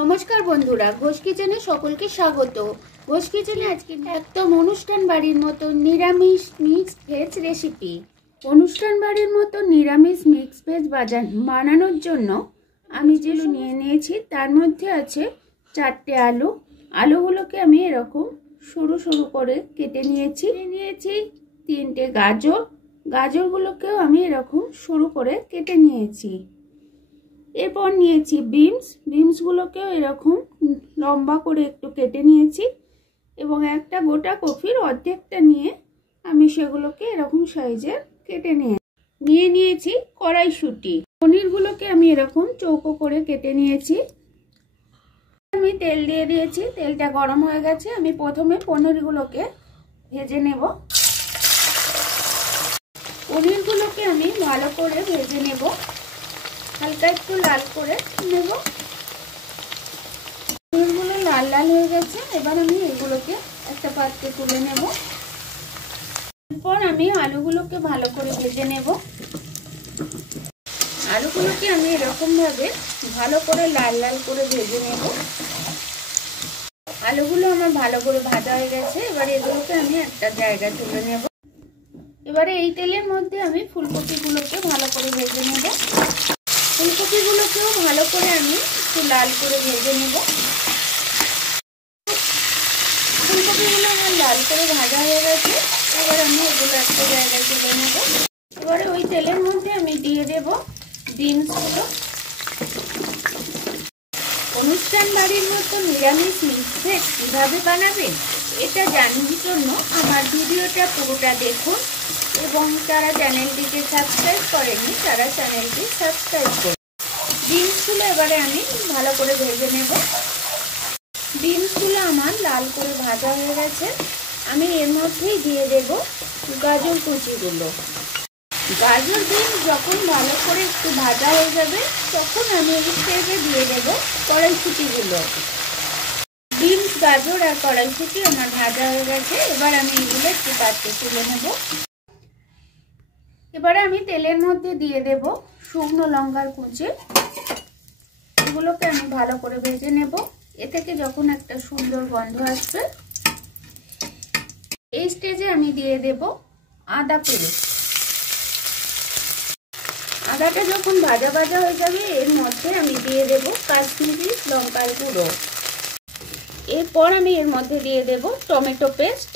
নমস্কার বন্ধুরা, ঘোষ কিচেনে সকলকে স্বাগত। ঘোষ কিচেনে আজকে একদম অনুষ্ঠান বাড়ির মতো নিরামিষ মিক্সড ভেজ রেসিপি। অনুষ্ঠান বাড়ির মতো নিরামিষ মিক্সড ভেজ বানানোর জন্য আমি যেগুলো নিয়েছি তার মধ্যে আছে 4টে আলু। আলুগুলোকে আমি এরকম সরু সরু করে কেটে নিয়েছি। 3টে গাজর, গাজরগুলোকেও আমি এরকম সরু করে কেটে নিয়েছি। এরপর নিয়েছি বিনসগুলোকেও এরকম লম্বা করে একটু কেটে নিয়েছি এবং একটা গোটা কপির অর্ধেকটা নিয়ে আমি সেগুলোকে এরকম সাইজের কেটে নিয়েছি। কড়াইশুঁটি, পনিরগুলোকে আমি এরকম চৌকো করে কেটে নিয়েছি। আমি তেল দিয়ে দিয়েছি, তেলটা গরম হয়ে গেছে। আমি প্রথমে পনিরগুলোকে ভেজে নেব। পনিরগুলোকে আমি ভালো করে ভেজে নেব, হালকা একটু লাল করে নেব। পনিরগুলো লাল লাল হয়ে গেছে। এবার আমি এগুলোকে একটা পাত্রে তুলে নেব। এরপর আমি আলুগুলোকে ভালো করে ভেজে নেব। আলুগুলোকে আমি এরকম ভাবে ভালো করে লাল লাল করে ভেজে নেব। আলুগুলো আমার ভালো করে ভাজা হয়ে গেছে। এবার এগুলোকে আমি একটা জায়গায় তুলে নেব। এবারে এই তেলের মধ্যে আমি ফুলকপিগুলোকে ভালো করে ভেজে নেব। ফুলকপিগুলোকেও ভালো করে আমি একটু লাল করে ভেজে নেব। ফুলকপিগুলো আমার লাল করে ভাজা হয়ে গেছে। এবার আমি এগুলো একটা জায়গায় তুলে নেব। এবারে ওই তেলের মধ্যে আমি দিয়ে দেব বিনসগুলো। অনুষ্ঠান বাড়ির মতো নিরামিষ মিক্সড ভেজ কীভাবে বানাবেন এটা জানার জন্য আমার ভিডিওটা পুরোটা দেখুন এবং যারা চ্যানেলটিকে সাবস্ক্রাইব করেনি তারা চ্যানেলটি সাবস্ক্রাইব করুন। বিনসগুলো এবারে আমি ভালো করে ভেজে নেব। বিনসগুলো আমার লাল করে ভাজা হয়ে গেছে। আমি এর মধ্যেই দিয়ে দেব গাজর কুচিগুলো। গাজর বিনস যখন ভালো করে একটু ভাজা হয়ে যাবে তখন আমি এই স্টেজে দিয়ে দেব কড়াইশুঁটিগুলো। বিনস, গাজর আর কড়াইশুঁটি আমার ভাজা হয়ে গেছে। এবার আমি এগুলো একটু পাত্রে তুলে নেব। এবারে আমি তেলের মধ্যে দিয়ে দেব শুকনো লঙ্কার কুচি। এগুলোকে আমি ভালো করে ভেজে নেব। এ থেকে যখন একটা সুন্দর গন্ধ আসবে এই স্টেজে আমি দিয়ে দেব আদা পেস্ট। আদাটা যখন ভাজা ভাজা হয়ে যাবে এর মধ্যে আমি দিয়ে দেব কাশ্মীরি লঙ্কার গুঁড়ো। এরপর আমি এর মধ্যে দিয়ে দেব টমেটো পেস্ট।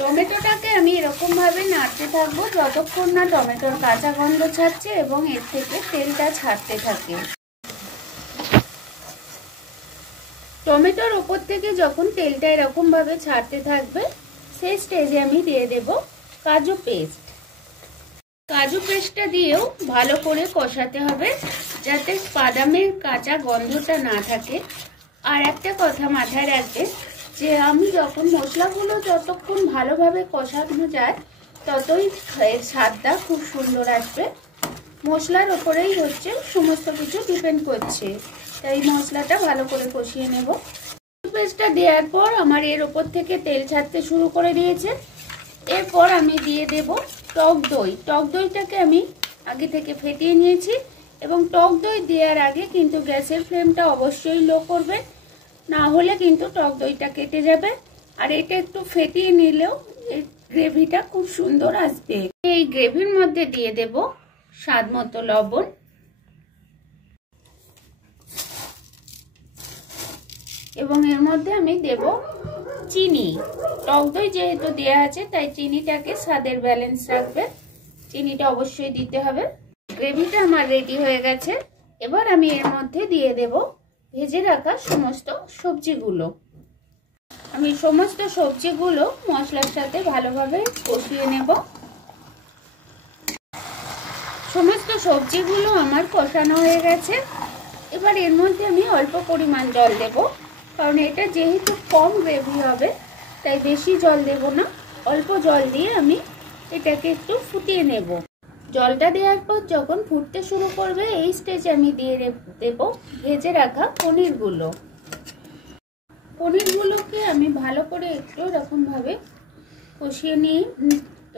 টমেটোটাকে আমি এরকম ভাবে নাড়তে থাকবো যতক্ষণ না টমেটোর কাঁচা গন্ধ ছাড়ছে এবং এর থেকে তেলটা ছাড়তে থাকে। টমেটোর ওপর থেকে যখন তেলটা এরকম ভাবে ছাড়তে থাকবে সেই স্টেজে আমি দিয়ে দেব কাজু পেস্ট। কাজু পেস্টটা দিয়েও ভালো করে কষাতে হবে যাতে বাদামের কাঁচা গন্ধটা না থাকে। আর একটা কথা মাথায় রাখবে যে আমি যখন মশলাগুলো যতক্ষণ ভালোভাবে কষানো যায় ততই স্বাদটা খুব সুন্দর আসবে। মশলার ওপরেই হচ্ছে সমস্ত কিছু ডিপেন্ড করছে, তাই মশলাটা ভালো করে কষিয়ে নেব। পেস্টটা দেওয়ার পর আমার এর ওপর থেকে তেল ছাড়তে শুরু করে দিয়েছে। এরপর আমি দিয়ে দেব টক দই। টক দইটাকে আমি আগে থেকে ফেটিয়ে নিয়েছি এবং টক দই দেওয়ার আগে কিন্তু গ্যাসের ফ্লেমটা অবশ্যই লো করবেন, না হলে কিন্তু টক দইটা কেটে যাবে। আর এটা একটু ফেটিয়ে নিলেও এই গ্রেভিটা খুব সুন্দর আসবে। এই গ্রেভির মধ্যে দিয়ে দেব স্বাদ মতো লবণ এবং এর মধ্যে আমি দেব চিনি। টক দই যেহেতু দেওয়া আছে তাই চিনিটাকে স্বাদের ব্যালেন্স রাখবে, চিনিটা অবশ্যই দিতে হবে। গ্রেভিটা আমার রেডি হয়ে গেছে। এবার আমি এর মধ্যে দিয়ে দেব ভেজে রাখা সমস্ত সবজিগুলো। আমি সমস্ত সবজিগুলো মশলার সাথে ভালোভাবে কষিয়ে নেব। সমস্ত সবজিগুলো আমার কষানো হয়ে গেছে। এবার এর মধ্যে আমি অল্প পরিমাণ জল দেব, কারণ এটা যেহেতু কম গ্রেভি হবে তাই বেশি জল দেব না। অল্প জল দিয়ে আমি এটাকে একটু ফুটিয়ে নেব। জলটা দেওয়ার পর যখন ফুটতে শুরু করবে এই স্টেজে আমি দিয়ে দেব ভেজে রাখা পনিরগুলো। পনিরগুলোকে আমি ভালো করে একটু এরকম ভাবে কষিয়ে নিই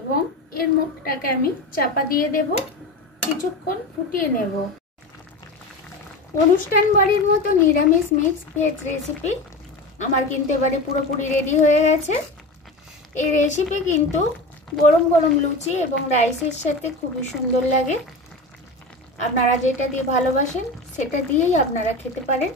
এবং এর মুখটাকে আমি চাপা দিয়ে দেব, কিছুক্ষণ ফুটিয়ে নেব। অনুষ্ঠান বাড়ির মতো নিরামিষ মিক্স ভেজ রেসিপি আমার কিন্তু এবারে পুরোপুরি রেডি হয়ে গেছে। এই রেসিপি কিন্তু গরম গরম লুচি এবং রাইসের সাথে খুবই সুন্দর লাগে। আপনারা যেটা দিয়ে ভালোবাসেন সেটা দিয়েই আপনারা খেতে পারেন।